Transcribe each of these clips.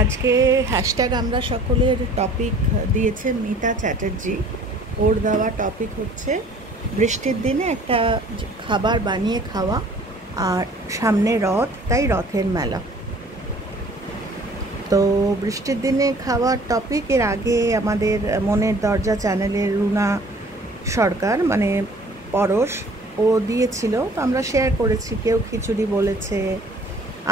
আজকে হ্যাশট্যাগ আমরা সকলের টপিক দিয়েছে মিতা চ্যাটার্জি। ওর দেওয়া টপিক হচ্ছে বৃষ্টির দিনে একটা খাবার বানিয়ে খাওয়া, আর সামনে রথ, তাই রথের মেলা। তো বৃষ্টির দিনে খাওয়ার টপিক এর আগে আমাদের মনের দরজা চ্যানেলের রুনা সরকার মানে পরশ ও দিয়েছিল, তো আমরা শেয়ার করেছি। কেউ খিচুড়ি বলেছে।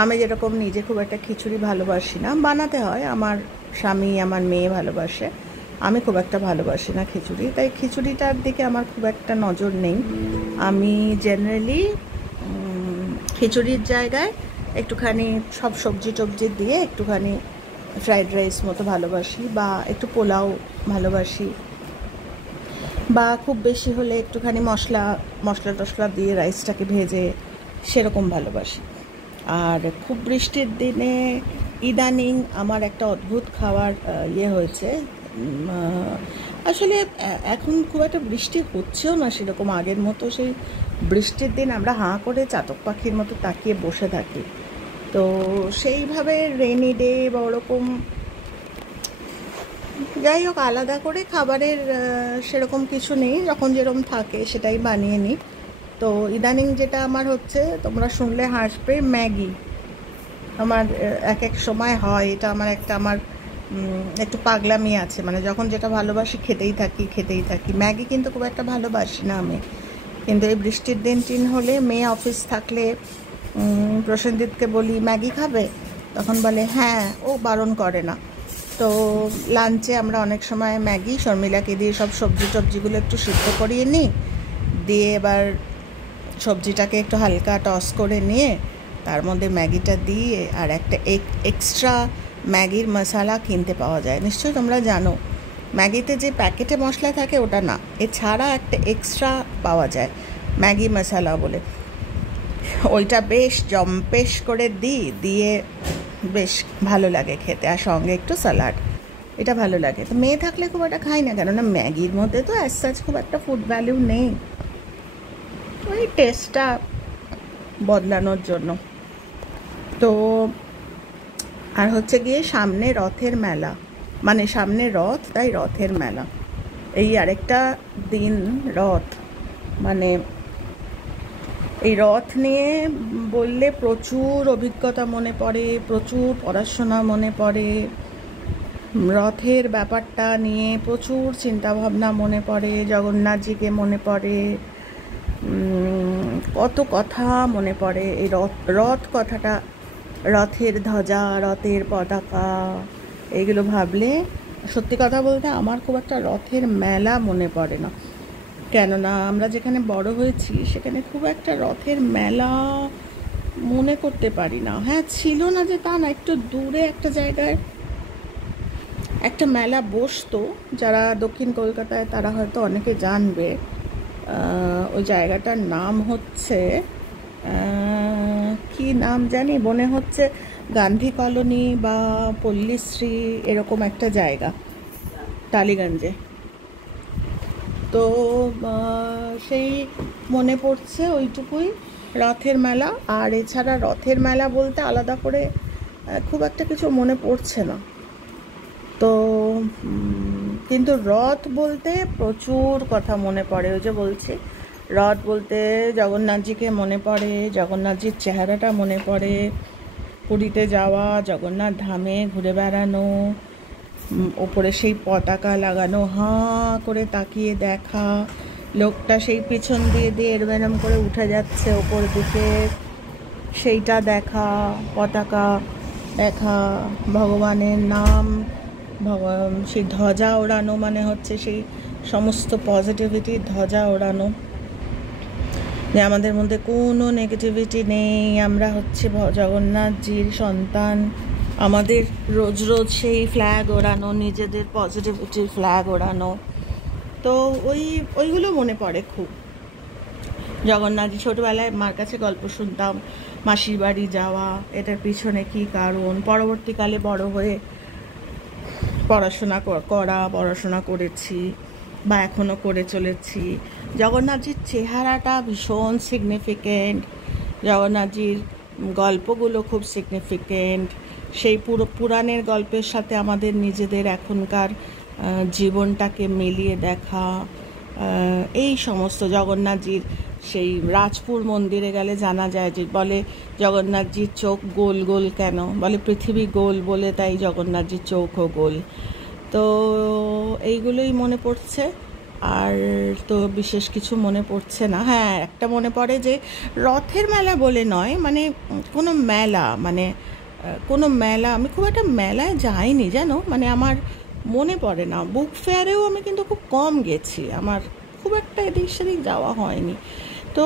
আমি যেরকম নিজে খুব একটা খিচুড়ি ভালোবাসি না, বানাতে হয়, আমার স্বামী আমার মেয়ে ভালোবাসে, আমি খুব একটা ভালোবাসি না খিচুড়ি, তাই খিচুড়িটার দিকে আমার খুব একটা নজর নেই। আমি জেনারেলি খিচুড়ির জায়গায় একটুখানি সব সবজি টবজি দিয়ে একটুখানি ফ্রাইড রাইস মতো ভালোবাসি, বা একটু পোলাও ভালোবাসি, বা খুব বেশি হলে একটুখানি মশলা টশলা দিয়ে রাইসটাকে ভেজে সেরকম ভালোবাসি। আর খুব বৃষ্টির দিনে ইদানিং আমার একটা অদ্ভুত খাওয়ার হয়েছে। আসলে এখন খুব একটা বৃষ্টি হচ্ছেও না সেরকম আগের মতো। সেই বৃষ্টির দিন আমরা হাঁ করে চাতক পাখির মতো তাকিয়ে বসে থাকি, তো সেইভাবে রেনি ডে বা ওরকম, যাই হোক, আলাদা করে খাবারের সেরকম কিছু নেই, যখন যেরকম থাকে সেটাই বানিয়ে নিই। তো ইদানিং যেটা আমার হচ্ছে, তোমরা শুনলে হাসবে, ম্যাগি। আমার এক এক সময় হয় এটা, আমার একটু পাগলামি আছে, মানে যখন যেটা ভালোবাসি খেতেই থাকি। ম্যাগি কিন্তু খুব একটা ভালোবাসি না আমি, কিন্তু এই বৃষ্টির দিন হলে মেয়ে অফিস থাকলে প্রসেনজিৎকে বলি ম্যাগি খাবে, তখন বলে হ্যাঁ, ও বারণ করে না। তো লাঞ্চে আমরা অনেক সময় ম্যাগি শর্মিলাকে দিয়ে সব সবজিগুলো একটু সিদ্ধ করিয়ে নিই, দিয়ে এবার সবজিটাকে একটু হালকা টস করে নিয়ে তার মধ্যে ম্যাগিটা দিয়ে, আর একটা এক্সট্রা ম্যাগির মশলা কিনতে পাওয়া যায়, নিশ্চয়ই তোমরা জানো। ম্যাগিতে যে প্যাকেটে মশলা থাকে ওটা না, এছাড়া একটা এক্সট্রা পাওয়া যায় ম্যাগি মশলা বলে, ওইটা বেশ জম্পেশ করে দিয়ে বেশ ভালো লাগে খেতে, আর সঙ্গে একটু স্যালাড, এটা ভালো লাগে। তো মেয়ে থাকলে খুব একটা খাই না, কেননা ম্যাগির মধ্যে তো অ্যাজ সাচ খুব একটা ফুড ভ্যালু নেই, ওই টেস্টটা বদলানোর জন্য। তো আর হচ্ছে গিয়ে সামনে রথের মেলা, মানে সামনে রথ, তাই রথের মেলা। এই আরেকটা দিন রথ, মানে এই রথ নিয়ে বললে প্রচুর অভিজ্ঞতা মনে পড়ে, প্রচুর পড়াশোনা মনে পড়ে, রথের ব্যাপারটা নিয়ে প্রচুর চিন্তাভাবনা মনে পড়ে, জগন্নাথজিকে মনে পড়ে, কত কথা মনে পড়ে। এই রথ কথাটা, রথের ধ্বজা, রথের পতাকা, এগুলো ভাবলে সত্যি কথা বলতে আমার খুব একটা রথের মেলা মনে পড়ে না, কেননা আমরা যেখানে বড় হয়েছি সেখানে খুব একটা রথের মেলা মনে করতে পারি না। হ্যাঁ, ছিল না যে তা না, একটু দূরে একটা জায়গায় একটা মেলা বসতো, যারা দক্ষিণ কলকাতায় তারা হয়তো অনেকে জানবে। ওই জায়গাটার নাম হচ্ছে, কি নাম জানি, মনে হচ্ছে গান্ধী কলোনি বা পল্লীশ্রী, এরকম একটা জায়গা টালিগঞ্জে। তো সেই মনে পড়ছে ওইটুকুই, রথের মেলা। আর এছাড়া রথের মেলা বলতে আলাদা করে খুব একটা কিছু মনে পড়ছে না। তো কিন্তু রথ বলতে প্রচুর কথা মনে পড়ে। ওই যে বলছি, রথ বলতে জগন্নাথজিকে মনে পড়ে, জগন্নাথজির চেহারাটা মনে পড়ে, পুরীতে যাওয়া, জগন্নাথ ধামে ঘুরে বেড়ানো, ওপরে সেই পতাকা লাগানো, হাঁ করে তাকিয়ে দেখা, লোকটা সেই পিছন দিয়ে এরম করে উঠে যাচ্ছে ওপর দিকে, সেইটা দেখা, পতাকা দেখা, ভগবানের নাম, সেই ধ্বজা ওড়ানো, মানে হচ্ছে সেই সমস্ত পজিটিভিটির ধ্বজা ওড়ানো, যে আমাদের মধ্যে কোনো নেগেটিভিটি নেই, আমরা হচ্ছে জগন্নাথজির সন্তান, আমাদের রোজ সেই ফ্ল্যাগ ওড়ানো, নিজেদের পজিটিভিটির ফ্ল্যাগ ওড়ানো। তো ওইগুলো মনে পড়ে খুব। জগন্নাথজি, ছোটোবেলায় মার কাছে গল্প শুনতাম, মাসির বাড়ি যাওয়া, এটার পিছনে কী কারণ, পরবর্তীকালে বড় হয়ে পড়াশোনা করেছি বা এখনও করে চলেছি। জগন্নাথজির চেহারাটা ভীষণ সিগনিফিকেন্ট, জগন্নাথজির গল্পগুলো খুব সিগনিফিকেন্ট, সেই পুরাণের গল্পের সাথে আমাদের নিজেদের এখনকার জীবনটাকে মিলিয়ে দেখা, এই সমস্ত জগন্নাথজির সেই রাজপুর মন্দিরে গেলে জানা যায় যে বলে জগন্নাথজির চোখ গোল গোল কেন, বলে পৃথিবী গোল বলে তাই জগন্নাথজির চোখও গোল। তো এইগুলোই মনে পড়ছে, আর তো বিশেষ কিছু মনে পড়ছে না। হ্যাঁ, একটা মনে পড়ে যে রথের মেলা বলে নয়, মানে কোনো মেলা, মানে কোনো মেলা, আমি খুব একটা মেলায় যাইনি জানো, মানে আমার মনে পড়ে না। বুক ফেয়ারেও আমি কিন্তু খুব কম গেছি, আমার খুব একটা এদিক সেদিক যাওয়া হয়নি। তো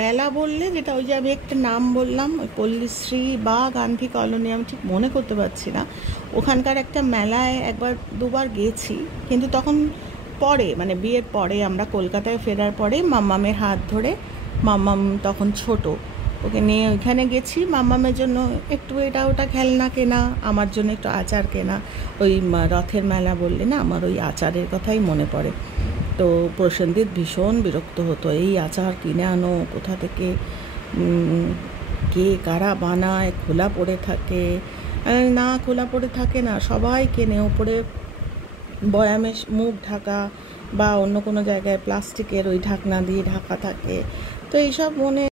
মেলা বললে যেটা, ওই যে আমি একটা নাম বললাম, ওই পল্লীশ্রী বা গান্ধী কলোনি, আমি ঠিক মনে করতে পারছি না, ওখানকার একটা মেলায় একবার দুবার গেছি, কিন্তু তখন পরে, মানে বিয়ের পরে, আমরা কলকাতায় ফেরার পরে মাম্মামের হাত ধরে, মাম্মাম তখন ছোট, ওকে নিয়ে ওইখানে গেছি। মাম্মামের জন্য একটু এটা ওটা খেলনা কেনা, আমার জন্য একটু আচার কেনা। ওই রথের মেলা বললে না, আমার ওই আচারের কথাই মনে পড়ে। তো প্রসেনজিৎ ভীষণ বিরক্ত হতো, এই আচার কিনে আনো কোথা থেকে, কে কারা বানায়, খোলা পড়ে থাকে। না, খোলা পড়ে থাকে না, সবাই কেনে, ওপরে বয়ামে মুখ ঢাকা বা অন্য কোনো জায়গায় প্লাস্টিকের ওই ঢাকনা দিয়ে ঢাকা থাকে। তো এইসব মনে